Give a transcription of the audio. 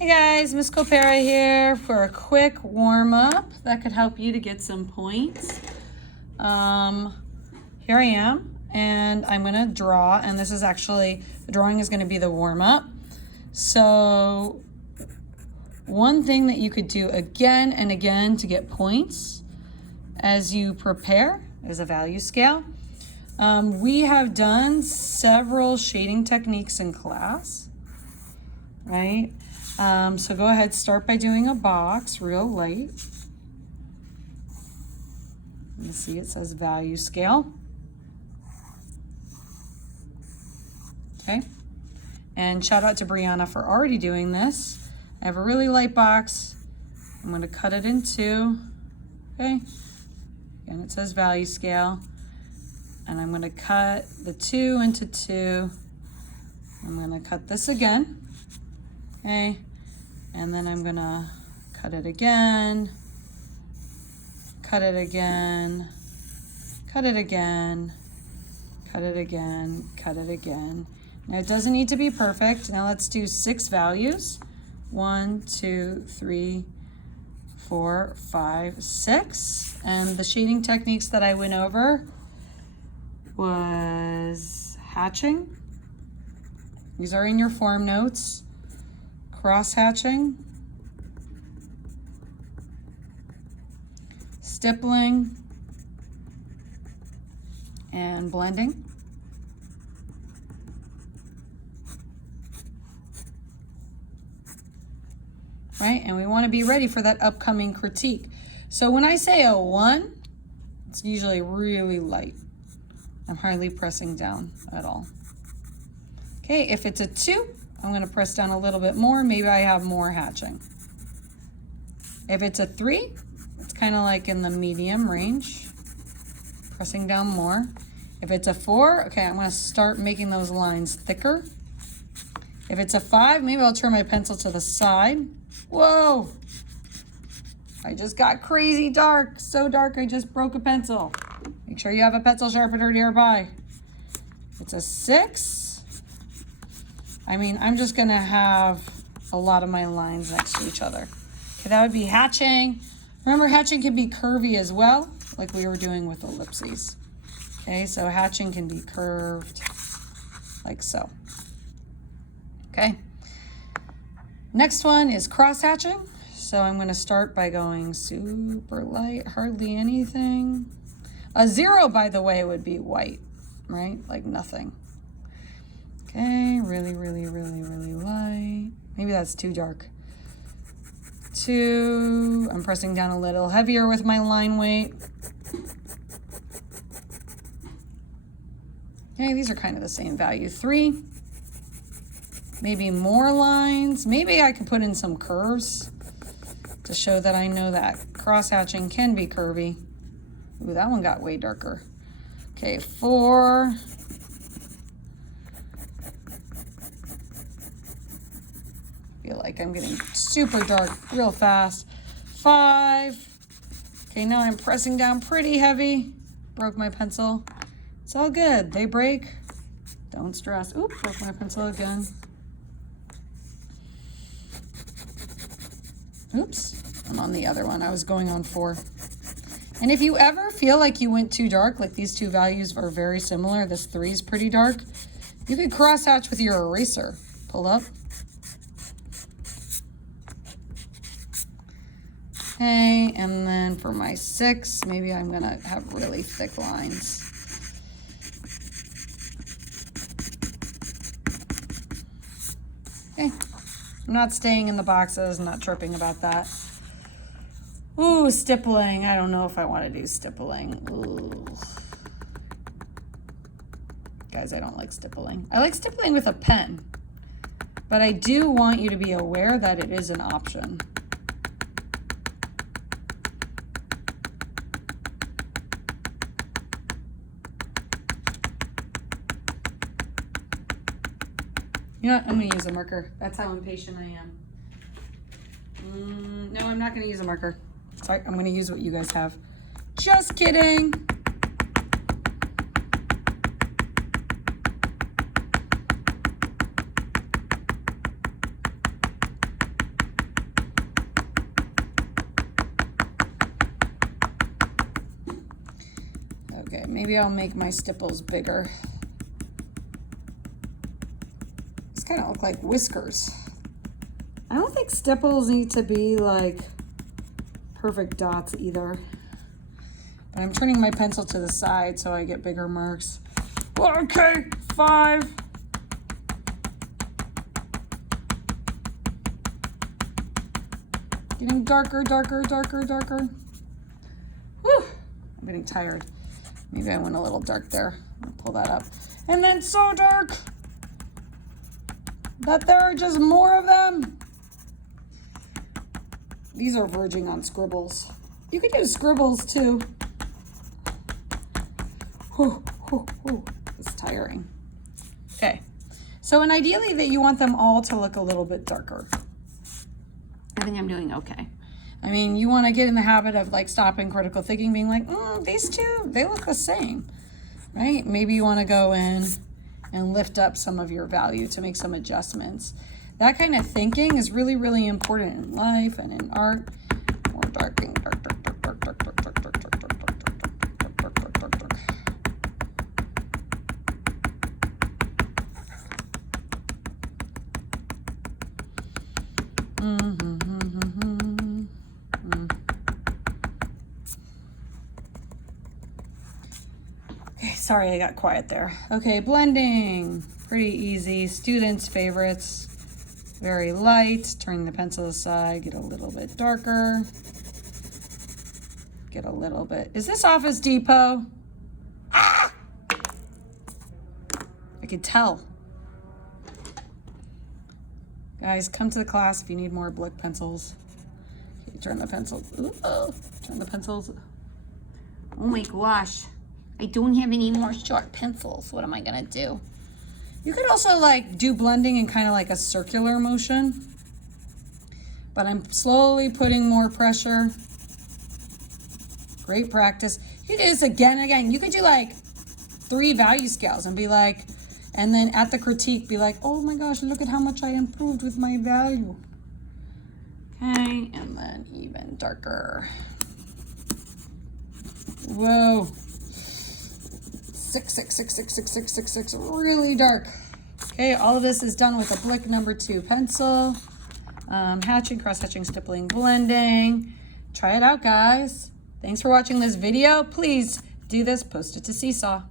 Hey guys, Miss Copera here for a quick warm-up that could help you to get some points. Here I am, and I'm gonna draw, and this is actually, the drawing is gonna be the warm-up. So one thing that you could do again and again to get points as you prepare is a value scale. We have done several shading techniques in class, right? So go ahead, start by doing a box real light. You see it says value scale. Okay. And shout out to Brianna for already doing this. I have a really light box. I'm going to cut it in two. Okay. And it says value scale. And I'm going to cut the 2 into 2. I'm going to cut this again. Okay. And then I'm gonna cut it again, cut it again, cut it again, cut it again, cut it again. Now it doesn't need to be perfect. Now let's do 6 values. 1, 2, 3, 4, 5, 6. And the shading techniques that I went over was hatching. These are in your form notes. Crosshatching, stippling, and blending. Right, and we want to be ready for that upcoming critique. So when I say a 1, it's usually really light. I'm hardly pressing down at all. Okay, if it's a 2, I'm going to press down a little bit more. Maybe I have more hatching. If it's a 3, it's kind of like in the medium range. Pressing down more. If it's a 4, okay, I'm going to start making those lines thicker. If it's a 5, maybe I'll turn my pencil to the side. Whoa! I just got crazy dark. So dark I just broke a pencil. Make sure you have a pencil sharpener nearby. It's a 6. I mean, I'm just gonna have a lot of my lines next to each other. Okay, that would be hatching. Remember, hatching can be curvy as well, like we were doing with ellipses. Okay, so hatching can be curved like so. Okay. Next one is cross hatching. So I'm gonna start by going super light, hardly anything. A 0, by the way, would be white, right? Like nothing. Okay, really, really, really, really light. Maybe that's too dark. 2, I'm pressing down a little heavier with my line weight. Okay, these are kind of the same value. 3, maybe more lines. Maybe I could put in some curves to show that I know that cross-hatching can be curvy. Ooh, that one got way darker. Okay, 4. Feel like I'm getting super dark real fast. 5. Okay, now I'm pressing down pretty heavy. Broke my pencil. It's all good. They break. Don't stress. Oop, broke my pencil again. Oops, I'm on the other one. I was going on 4. And if you ever feel like you went too dark, like these two values are very similar, this 3 is pretty dark, you could cross-hatch with your eraser. Pull up. Okay, and then for my 6, maybe I'm gonna have really thick lines. Okay, I'm not staying in the boxes, I'm not tripping about that. Ooh, stippling. I don't know if I want to do stippling. Ooh. Guys, I don't like stippling. I like stippling with a pen, but I do want you to be aware that it is an option. You know what? I'm going to use a marker. That's how impatient I am. No, I'm not going to use a marker. Sorry, I'm going to use what you guys have. Just kidding. Okay, maybe I'll make my stipples bigger. These kind of look like whiskers. I don't think stipples need to be like perfect dots either. But I'm turning my pencil to the side so I get bigger marks. Okay, 5. Getting darker, darker, darker, darker. Whew, I'm getting tired. Maybe I went a little dark there. I'll pull that up. And then so dark that there are just more of them. These are verging on scribbles. You could do scribbles too. Whew, whew, whew. It's tiring. Okay, so and ideally that you want them all to look a little bit darker. I think I'm doing okay. I mean, you want to get in the habit of like stopping critical thinking, being like, these two, they look the same, right? Maybe you want to go in and lift up some of your value to make some adjustments. That kind of thinking is really, really important in life and in art. More darking, dark, dark, dark, dark, dark, dark, dark, dark, dark, dark, dark, dark, dark, dark, dark, dark, dark. Okay, sorry I got quiet there. Okay, blending, pretty easy. Students' favorites, very light. Turn the pencil aside, get a little bit darker. Get a little bit. Is this Office Depot? Ah! I could tell. Guys, come to the class if you need more Blick pencils. Okay, turn the pencils. Ooh, turn the pencils. Oh my gosh. I don't have any more sharp pencils. What am I gonna do? You could also like do blending in kind of like a circular motion. But I'm slowly putting more pressure. Great practice. You do this again and again. You could do like 3 value scales and be like, and then at the critique, be like, oh my gosh, look at how much I improved with my value. Okay, and then even darker. Whoa. 6, 6, 6, 6, 6, 6, 6, 6, really dark. Okay, all of this is done with a Blick number 2 pencil. Hatching, cross-hatching, stippling, blending. Try it out, guys. Thanks for watching this video. Please do this, post it to Seesaw.